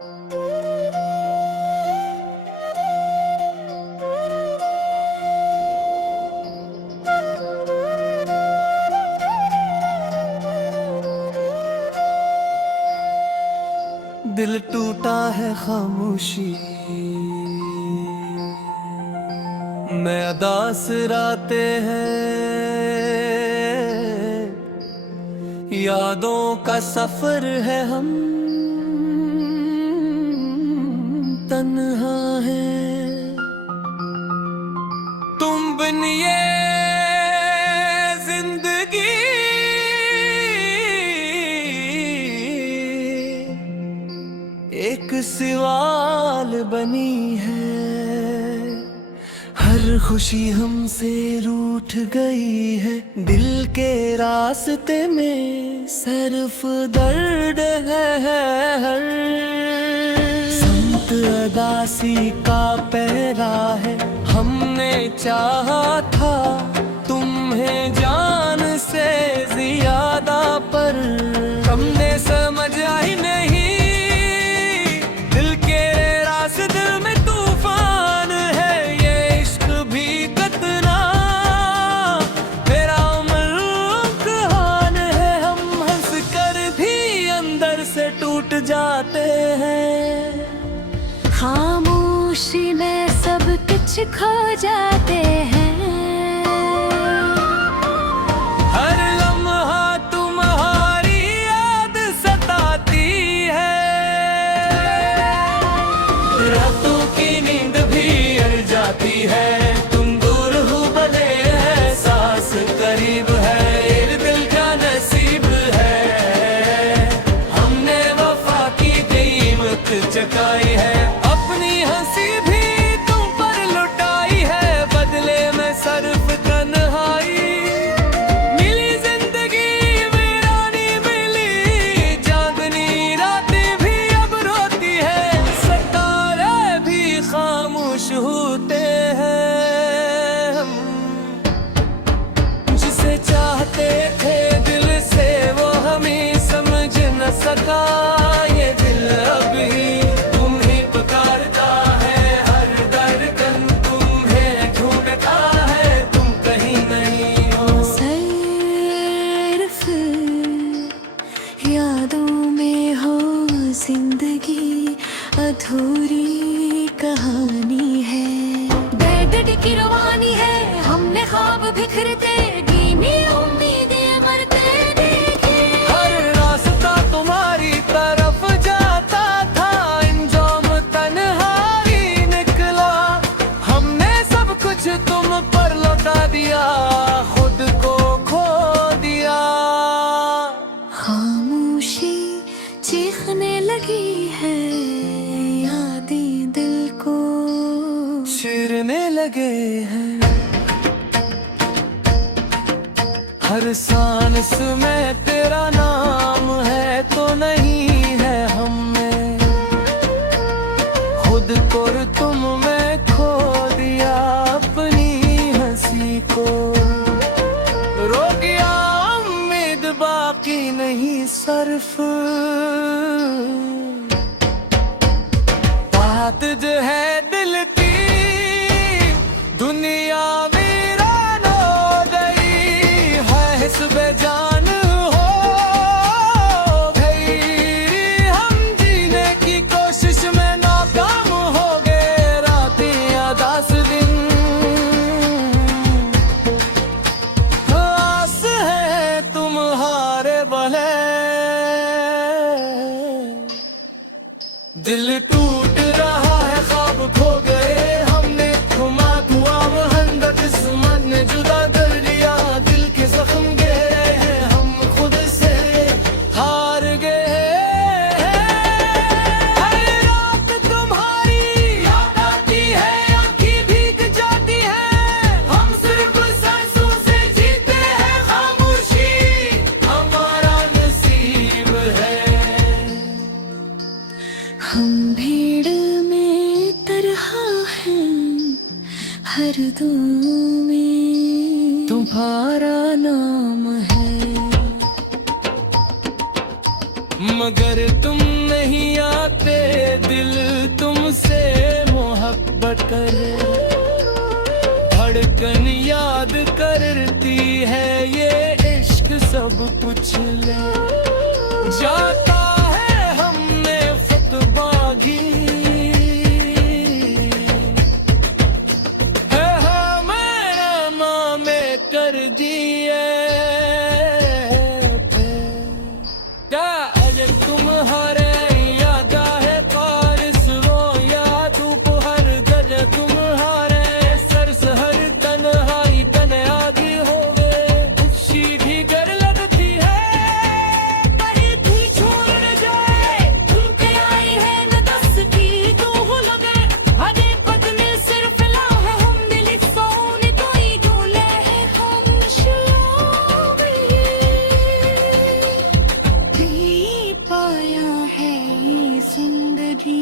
दिल टूटा है खामोशी में अदास रातें हैं, यादों का सफर है हम तन्हा हैं। तुम बिन ये एक सवाल बनी है, हर खुशी हमसे रूठ गई है। दिल के रास्ते में सिर्फ दर्द है, हर संत अदासी का पहरा है। हमने चाहा था तुम्हें जान से ज्यादा, पर हमने समझ आई नहीं। टूट जाते हैं खामोशी में सब कुछ खो जाते हैं। हर लम्हा तुम्हारी याद सताती है, रातों की नींद भी अड़ जाती है। तुम दूर हो भले एहसास करीब है, ये दिल का नसीब है। चकाई है अपनी हंसी भी तुम पर लुटाई है, बदले में सिर्फ तन्हाई। मिली जिंदगी वीरानी मिली, जागनी रातें भी अब रोती है। सितारे भी खामोश होते हैं, हम जिसे चाहते थे दिल से वो हमें समझ न सका। ये दिल अभी जिंदगी अधूरी कहानी है, दर्द की रवानी है। हमने ख्वाब बिखरते गिनी उम्मीदें मरते देखे। हर रास्ता तुम्हारी तरफ जाता था, अंजाम तन्हाई निकला। हमने सब कुछ तुम पर लौटा दिया, खुद को खो दिया। खामोशी चीखने लगी है, यादें दिल को चीरने लगे हैं। हर सांस में तेरा नाम है तो नहीं है हमें, खुद को तुम में खो दिया अपनी हंसी को। रो गया उम्मीद बाकी नहीं, सिर्फ बात जो है दिल की। दुनिया वीरान हो गई है, हिस्बे जान हो गई। हम जीने की कोशिश में नाकाम हो गए, रातें उदास दिन। आस है तुम्हारे भले, दिल टूट रहा है, ख्वाब खो गए हमने। घुमा धुआ महंगा किस्मत ने जुदा कर दिया, दिल के जख्म गहरे हैं, हम खुद से हार गए। हर रात तुम्हारी याद आती है, आँखें भीग जाती है। हम सिर्फ सांसों से जीते हैं, खामोशी हमारा नसीब है। हम भीड़ में तरहा हैं, हर दम में तुम्हारा नाम है। मगर तुम नहीं आते, दिल तुमसे मोहब्बत करे। धड़कन याद करती है ये इश्क सब कुछ ले जाता है, हमने फतबागी है मेरा माँ में कर दिए थे। क्या अजब तुम्हारे याद है बारिश वो या दोपहर गज तुम्हारे सर सहर तन्हाई तन आदि हो गए। सीधी कर लगती है कहीं तू छोड़ न जाए, तू पे आई है न दस की तू हो लगे हरे पतने सिर्फ ला है हम दिल सोने कोई डोले है खामोशियों में पाया है ये जिंदगी।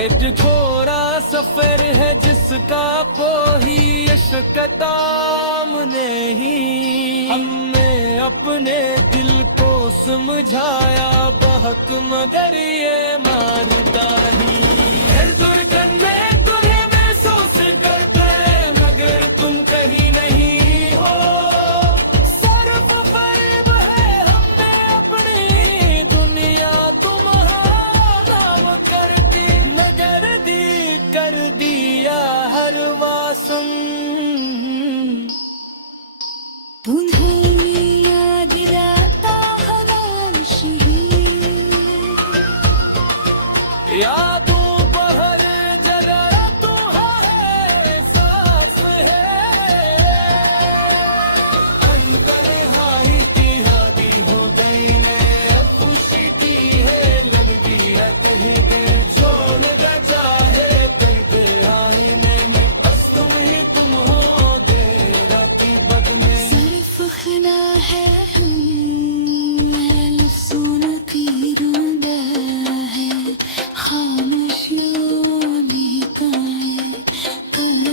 एक थोड़ा सफर है जिसका कोई यशकताम नहीं। हमने अपने दिल को समझाया बहक मगर ये मानता नहीं। हर दुर्गन में तुम्हें महसूस करता है मगर तुम कहीं नहीं हो। सर्व फरेब है हमने अपनी दुनिया तुम्हारा नाम करती। नजर दी कर दिया हर वासम, तुम्हें याद आता खामोशी यादों बहर जगह तुम्हारे सांस है। तन्हाई की हादी हो गई मैं अब खुशी की है लगती है कहीं पे छोड़ न चाहे करते आई मैंने बस तुम ही तुम हो देर की बद में। सिर्फ खना है मैं सुनती रूंदा है खामोशियों में काये कर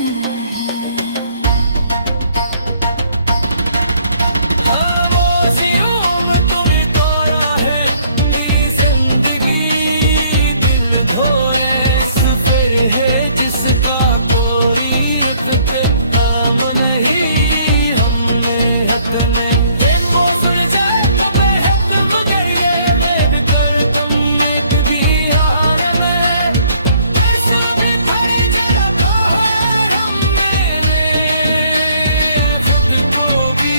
है। खामोशियों में तुम्हें तोड़ा है ये जिंदगी दिल धोए सफर है जिसका कोई इख्तिताम नहीं। हमने हक नहीं ये मौसम जाए तो बेहद मगर ये वेद कर तुम एक भी हार में बरसा भी थड़ी जरा तो हमने में खुद को भी।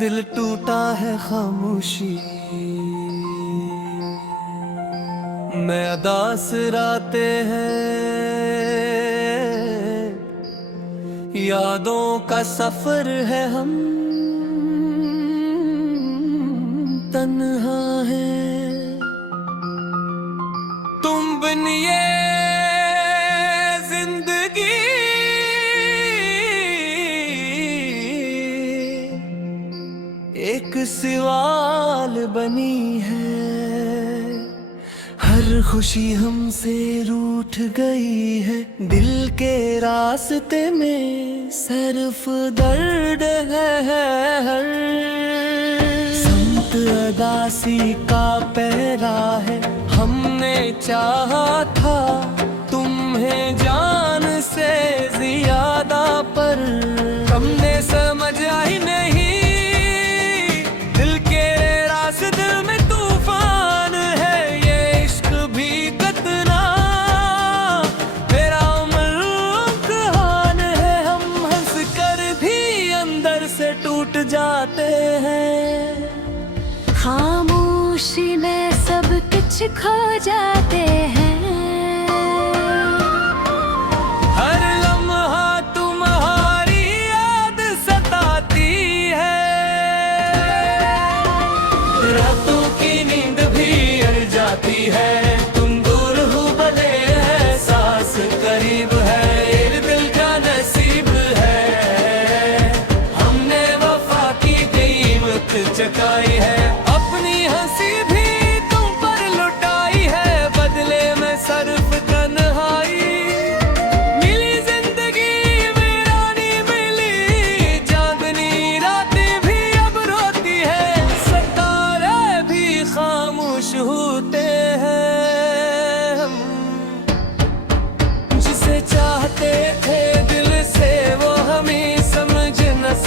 दिल टूटा है खामोशी में अदास रातें हैं। यादों का सफर है हम तन्हा हैं। तुम बिन ये जिंदगी एक सवाल बनी है। हर खुशी हमसे रूठ गई है, दिल के रास्ते में सिर्फ दर्द है। हर संत अदासी का पहरा है। हमने चाहा था तुम्हें जान से ज्यादा पर हमने समझ आई नहीं। दिल के रास्ते में तूफान है ये इश्क भी कतना मेरा मलूकान है। हम हंस कर भी अंदर से टूट जाते हैं। खामोशी में सब कुछ खो जाते हैं। हर लम्हा तुम्हारी याद सताती है। रातों की नींद भी अड़ जाती है। तुम दूर हो भले है सांस करीब है। ये दिल का नसीब है हम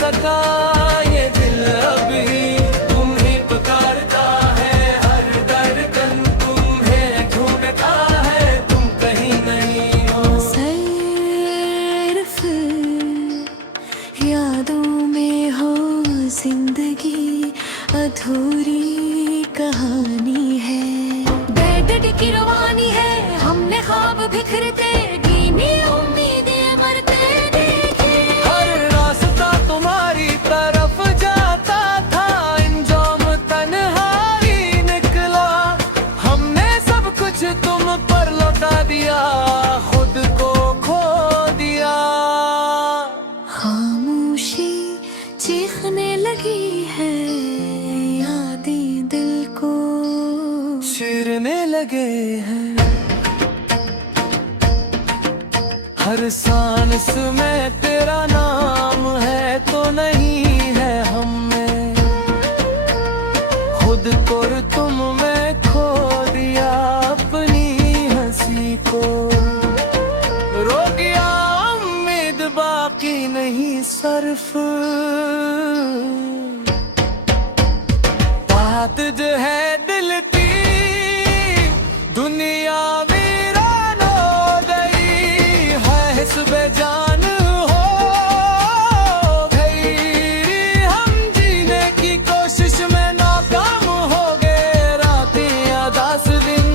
सका ये दिल अभी तुम्हें पुकारता है, हर धड़कन तुम्हें ढूंढता है, तुम कहीं नहीं हो। सिर्फ यादों में हो जिंदगी, अधूरी कहानी है। बैठ की रवानी है, हमने ख्वाब बिखरते, गिनी उम्मीदें मरते देखे। हर रास्ता तुम्हारी तरफ जाता था, इंजाम तन्हाई निकला। हमने सब कुछ तुम पर लौटा दिया, खुद को खो दिया। खामोशी चीखने लगी है, यादें दिल को चीरने लगे हैं। हर सांस में तेरा नाम है तो नहीं है हम में, खुद को और तुम में खो दिया अपनी हंसी को। रो गया उम्मीद बाकी नहीं सिर्फ, बात जो है दिल की दुनिया वीरान हो गई है, इस बेजान हो गई। हम जीने की कोशिश में नाकाम हो गए, रातें या 10 दिन।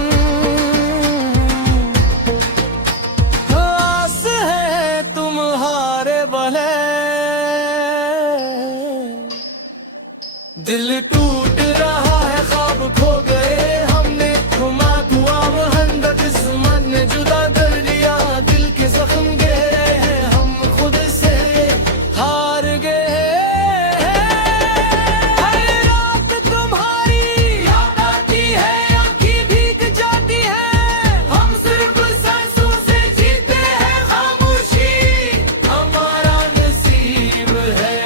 आस है तुम्हारे भले, दिल टूट रहा है, ख्वाब खो गए हमने, घुमा धुआ महंगा किस्मत ने जुदा कर दिया। दिल के जख्म गहरे हैं, हम खुद से हार गए। हर रात तुम्हारी याद आती है, आँखें भीग जाती हैं, हम सिर्फ सांसों से जीते हैं, खामोशी हमारा नसीब है।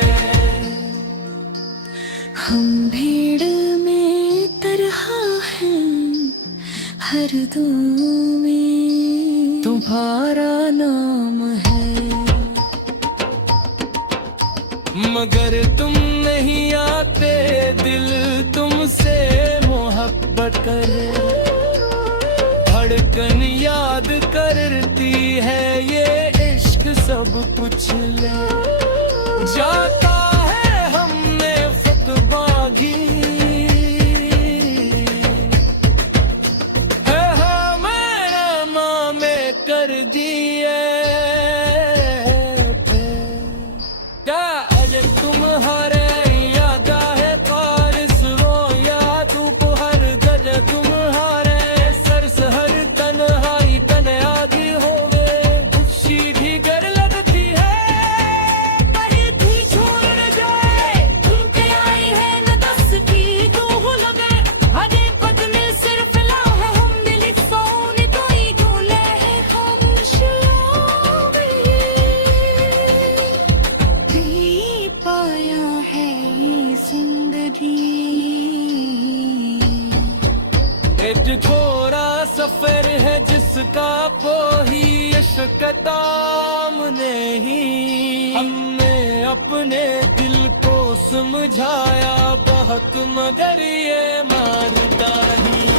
हम भीड़ में तरहा हैं, हर दम में तुम्हारा नाम है, मगर तुम नहीं आते, दिल तुमसे मोहब्बत करे। धड़कन याद करती है, ये इश्क सब कुछ ले जाता है, हमने फतबागी कर दिए थे। क्या आज तुम्हारे याद है, बारिश रो या धूप, हर जगह तुम्हारे सर से हर तन्हाई तन्हाई हो गए। खुशी भी गर लगती है, कहीं भी छोड़ न जाए, तुम पे आई है न दस की तू लगे। हरे कदम सिर्फ ला है, हम दिल सोने तो ही डोले है, खामोश भी पाया है जिंदगी। एक थोड़ा सफर है जिसका कोई यशकताम नहीं। हमने अपने दिल को समझाया बहुत, मगर ये मानता नहीं।